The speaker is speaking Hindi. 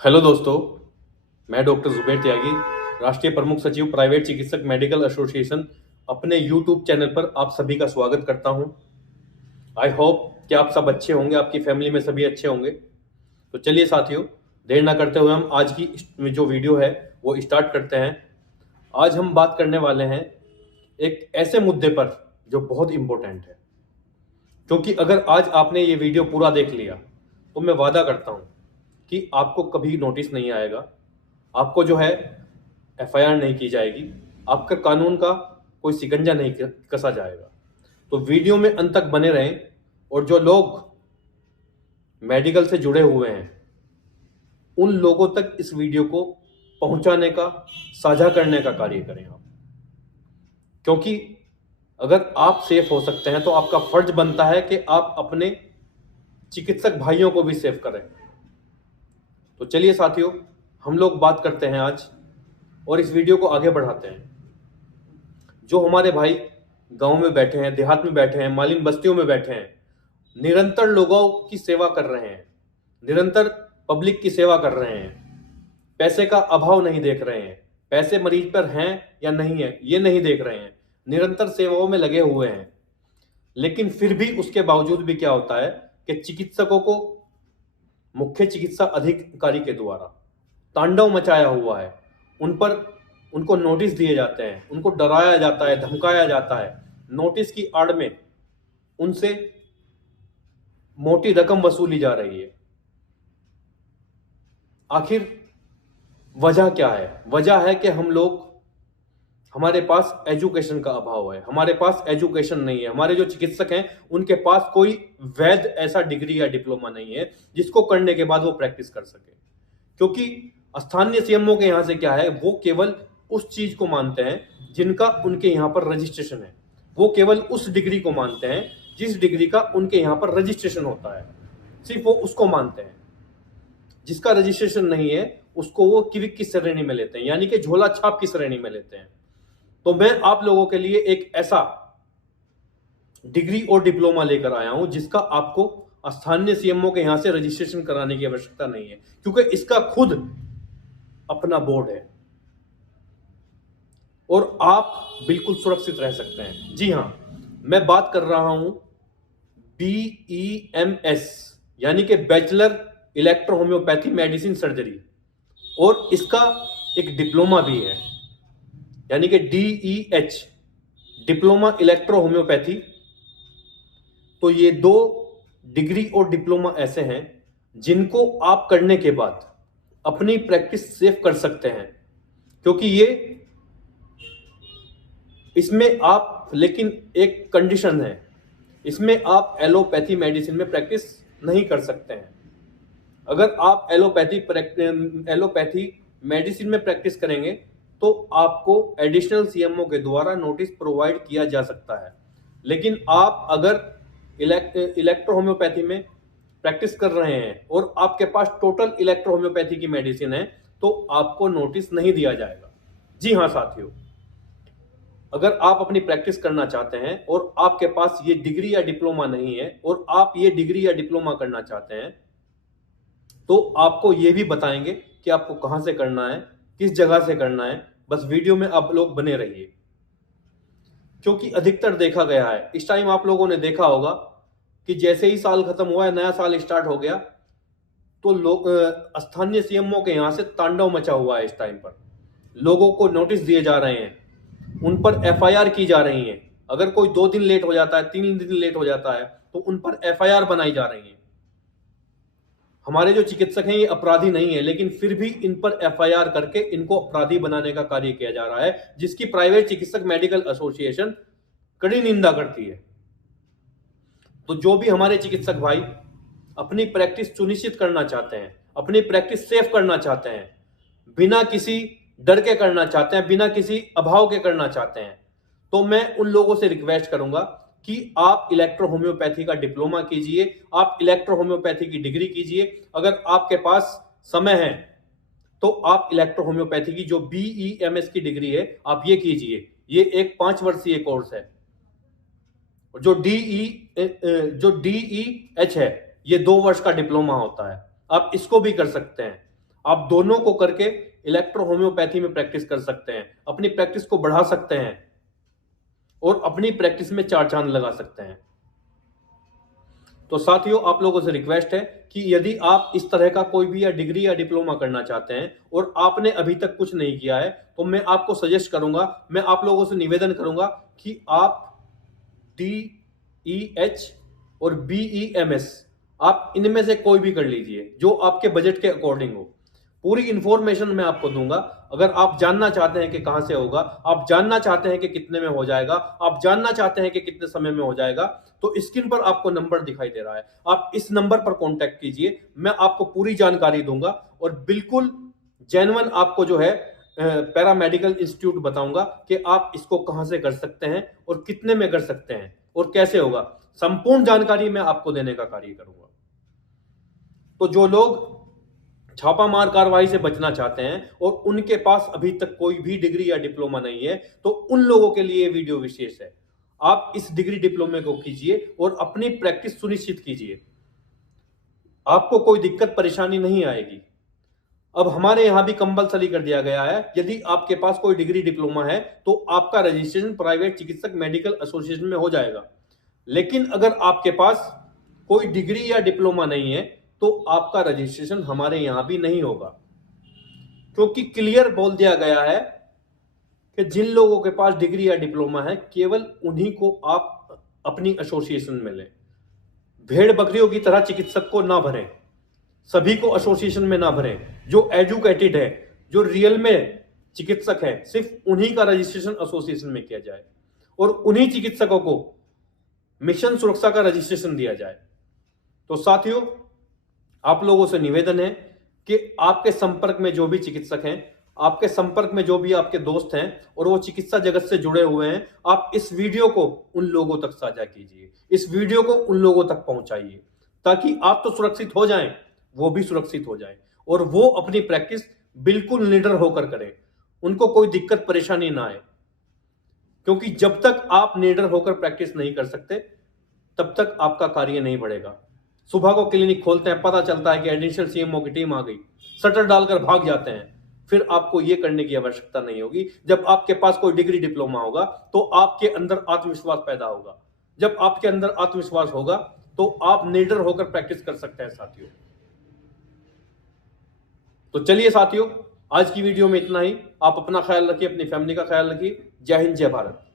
हेलो दोस्तों, मैं डॉक्टर जुबैर त्यागी, राष्ट्रीय प्रमुख सचिव प्राइवेट चिकित्सक मेडिकल एसोसिएशन, अपने यूट्यूब चैनल पर आप सभी का स्वागत करता हूं। आई होप कि आप सब अच्छे होंगे, आपकी फैमिली में सभी अच्छे होंगे। तो चलिए साथियों, देर ना करते हुए हम आज की जो वीडियो है वो स्टार्ट करते हैं। आज हम बात करने वाले हैं एक ऐसे मुद्दे पर जो बहुत इम्पोर्टेंट है, क्योंकि अगर आज आपने ये वीडियो पूरा देख लिया तो मैं वादा करता हूँ कि आपको कभी नोटिस नहीं आएगा, आपको जो है एफआईआर नहीं की जाएगी, आपका कानून का कोई शिकंजा नहीं कसा जाएगा। तो वीडियो में अंत तक बने रहें और जो लोग मेडिकल से जुड़े हुए हैं उन लोगों तक इस वीडियो को पहुंचाने का, साझा करने का कार्य करें आप, क्योंकि अगर आप सेफ हो सकते हैं तो आपका फर्ज बनता है कि आप अपने चिकित्सक भाइयों को भी सेफ करें। तो चलिए साथियों, हम लोग बात करते हैं आज और इस वीडियो को आगे बढ़ाते हैं। जो हमारे भाई गांव में बैठे हैं, देहात में बैठे हैं, मालिन बस्तियों में बैठे हैं, निरंतर लोगों की सेवा कर रहे हैं, निरंतर पब्लिक की सेवा कर रहे हैं, पैसे का अभाव नहीं देख रहे हैं, पैसे मरीज पर हैं या नहीं है ये नहीं देख रहे हैं, निरंतर सेवाओं में लगे हुए हैं। लेकिन फिर भी उसके बावजूद भी क्या होता है कि चिकित्सकों को मुख्य चिकित्सा अधिकारी के द्वारा तांडव मचाया हुआ है। उनको नोटिस दिए जाते हैं, उनको डराया जाता है, धमकाया जाता है, नोटिस की आड़ में उनसे मोटी रकम वसूली जा रही है। आखिर वजह क्या है? वजह है कि हमारे पास एजुकेशन का अभाव है, हमारे पास एजुकेशन नहीं है। हमारे जो चिकित्सक हैं उनके पास कोई वैध ऐसा डिग्री या डिप्लोमा नहीं है जिसको करने के बाद वो प्रैक्टिस कर सके। क्योंकि स्थानीय सीएमओ के यहाँ से क्या है, वो केवल उस चीज को मानते हैं जिनका उनके यहाँ पर रजिस्ट्रेशन है। वो केवल उस डिग्री को मानते हैं जिस डिग्री का उनके यहाँ पर रजिस्ट्रेशन होता है, सिर्फ वो उसको मानते हैं। जिसका रजिस्ट्रेशन नहीं है उसको वो किविक की श्रेणी में लेते हैं, यानी कि झोला छाप की श्रेणी में लेते हैं। तो मैं आप लोगों के लिए एक ऐसा डिग्री और डिप्लोमा लेकर आया हूं जिसका आपको स्थानीय सीएमओ के यहां से रजिस्ट्रेशन कराने की आवश्यकता नहीं है, क्योंकि इसका खुद अपना बोर्ड है और आप बिल्कुल सुरक्षित रह सकते हैं। जी हां, मैं बात कर रहा हूं BEMS, यानी कि bachelor electro homeopathy medicine surgery, और इसका एक डिप्लोमा भी है, यानी कि DEH, डिप्लोमा इलेक्ट्रो होम्योपैथी। तो ये दो डिग्री और डिप्लोमा ऐसे हैं जिनको आप करने के बाद अपनी प्रैक्टिस सेफ कर सकते हैं, क्योंकि इसमें आप, लेकिन एक कंडीशन है, इसमें आप एलोपैथी मेडिसिन में प्रैक्टिस नहीं कर सकते हैं। अगर आप एलोपैथी मेडिसिन में प्रैक्टिस करेंगे तो आपको एडिशनल सीएमओ के द्वारा नोटिस प्रोवाइड किया जा सकता है। लेकिन आप अगर इलेक्ट्रो होम्योपैथी में प्रैक्टिस कर रहे हैं और आपके पास टोटल इलेक्ट्रो होम्योपैथी की मेडिसिन है तो आपको नोटिस नहीं दिया जाएगा। जी हाँ साथियों, अगर आप अपनी प्रैक्टिस करना चाहते हैं और आपके पास ये डिग्री या डिप्लोमा नहीं है और आप ये डिग्री या डिप्लोमा करना चाहते हैं तो आपको ये भी बताएंगे कि आपको कहां से करना है, किस जगह से करना है। बस वीडियो में आप लोग बने रहिए, क्योंकि अधिकतर देखा गया है, इस टाइम आप लोगों ने देखा होगा कि जैसे ही साल खत्म हुआ है, नया साल स्टार्ट हो गया, तो लोग स्थानीय सीएमओ के यहां से तांडव मचा हुआ है। इस टाइम पर लोगों को नोटिस दिए जा रहे हैं, उन पर एफआईआर की जा रही है। अगर कोई 2 दिन लेट हो जाता है, 3 दिन लेट हो जाता है तो उन पर एफआईआर बनाई जा रही है। हमारे जो चिकित्सक हैं ये अपराधी नहीं है, लेकिन फिर भी इन पर एफआईआर करके इनको अपराधी बनाने का कार्य किया जा रहा है, जिसकी प्राइवेट चिकित्सक मेडिकल एसोसिएशन कड़ी निंदा करती है। तो जो भी हमारे चिकित्सक भाई अपनी प्रैक्टिस सुनिश्चित करना चाहते हैं, अपनी प्रैक्टिस सेफ करना चाहते हैं, बिना किसी डर के करना चाहते हैं, बिना किसी अभाव के करना चाहते हैं, तो मैं उन लोगों से रिक्वेस्ट करूंगा कि आप इलेक्ट्रो होम्योपैथी का डिप्लोमा कीजिए, आप इलेक्ट्रो होम्योपैथी की डिग्री कीजिए। अगर आपके पास समय है तो आप इलेक्ट्रो होम्योपैथी की जो BEMS की डिग्री है आप ये कीजिए। ये एक 5 वर्षीय कोर्स है। जो DEH है ये 2 वर्ष का डिप्लोमा होता है, आप इसको भी कर सकते हैं। आप दोनों को करके इलेक्ट्रो होम्योपैथी में प्रैक्टिस कर सकते हैं, अपनी प्रैक्टिस को बढ़ा सकते हैं और अपनी प्रैक्टिस में चार चांद लगा सकते हैं। तो साथियों, आप लोगों से रिक्वेस्ट है कि यदि आप इस तरह का कोई भी या डिग्री या डिप्लोमा करना चाहते हैं और आपने अभी तक कुछ नहीं किया है, तो मैं आपको सजेस्ट करूंगा, मैं आप लोगों से निवेदन करूंगा कि आप DEH और BEMS आप इनमें से कोई भी कर लीजिए जो आपके बजट के अकॉर्डिंग हो। पूरी इंफॉर्मेशन मैं आपको दूंगा। अगर आप जानना चाहते हैं कि कहां से होगा, आप जानना चाहते हैं कि कितने में हो जाएगा, आप जानना चाहते हैं कि कितने समय में हो जाएगा, तो स्क्रीन पर आपको नंबर दिखाई दे रहा है, आप इस नंबर पर कांटेक्ट कीजिए। मैं आपको पूरी जानकारी दूंगा और बिल्कुल जेन्युइन आपको जो है पैरामेडिकल इंस्टीट्यूट बताऊंगा कि आप इसको कहां से कर सकते हैं और कितने में कर सकते हैं और कैसे होगा। संपूर्ण जानकारी मैं आपको देने का कार्य करूंगा। तो जो लोग छापामार कार्रवाई से बचना चाहते हैं और उनके पास अभी तक कोई भी डिग्री या डिप्लोमा नहीं है, तो उन लोगों के लिए वीडियो विशेष है। आप इस डिग्री डिप्लोमे को कीजिए और अपनी प्रैक्टिस सुनिश्चित कीजिए, आपको कोई दिक्कत परेशानी नहीं आएगी। अब हमारे यहां भी कंपलसरी कर दिया गया है, यदि आपके पास कोई डिग्री डिप्लोमा है तो आपका रजिस्ट्रेशन प्राइवेट चिकित्सक मेडिकल एसोसिएशन में हो जाएगा। लेकिन अगर आपके पास कोई डिग्री या डिप्लोमा नहीं है तो आपका रजिस्ट्रेशन हमारे यहां भी नहीं होगा, क्योंकि क्लियर बोल दिया गया है कि जिन लोगों के पास डिग्री या डिप्लोमा है केवल उन्हीं को आप अपनी एसोसिएशन में लें। भेड़ बकरियों की तरह चिकित्सक को ना भरें, सभी को एसोसिएशन में ना भरें। जो एजुकेटेड है, जो रियल में चिकित्सक है, सिर्फ उन्हीं का रजिस्ट्रेशन एसोसिएशन में किया जाए और उन्हीं चिकित्सकों को मिशन सुरक्षा का रजिस्ट्रेशन दिया जाए। तो साथियों, आप लोगों से निवेदन है कि आपके संपर्क में जो भी चिकित्सक हैं, आपके संपर्क में जो भी आपके दोस्त हैं और वो चिकित्सा जगत से जुड़े हुए हैं, आप इस वीडियो को उन लोगों तक साझा कीजिए, इस वीडियो को उन लोगों तक पहुंचाइए, ताकि आप तो सुरक्षित हो जाएं, वो भी सुरक्षित हो जाएं और वो अपनी प्रैक्टिस बिल्कुल निडर होकर करें, उनको कोई दिक्कत परेशानी ना आए। क्योंकि जब तक आप निडर होकर प्रैक्टिस नहीं कर सकते तब तक आपका कार्य नहीं बढ़ेगा। सुबह को क्लिनिक खोलते हैं, पता चलता है कि एडिशनल CMO की टीम आ गई, शटर डालकर भाग जाते हैं। फिर आपको यह करने की आवश्यकता नहीं होगी। जब आपके पास कोई डिग्री डिप्लोमा होगा तो आपके अंदर आत्मविश्वास पैदा होगा। जब आपके अंदर आत्मविश्वास होगा तो आप निडर होकर प्रैक्टिस कर सकते हैं साथियों। तो चलिए साथियों, आज की वीडियो में इतना ही। आप अपना ख्याल रखिए, अपनी फैमिली का ख्याल रखिए। जय हिंद, जय भारत।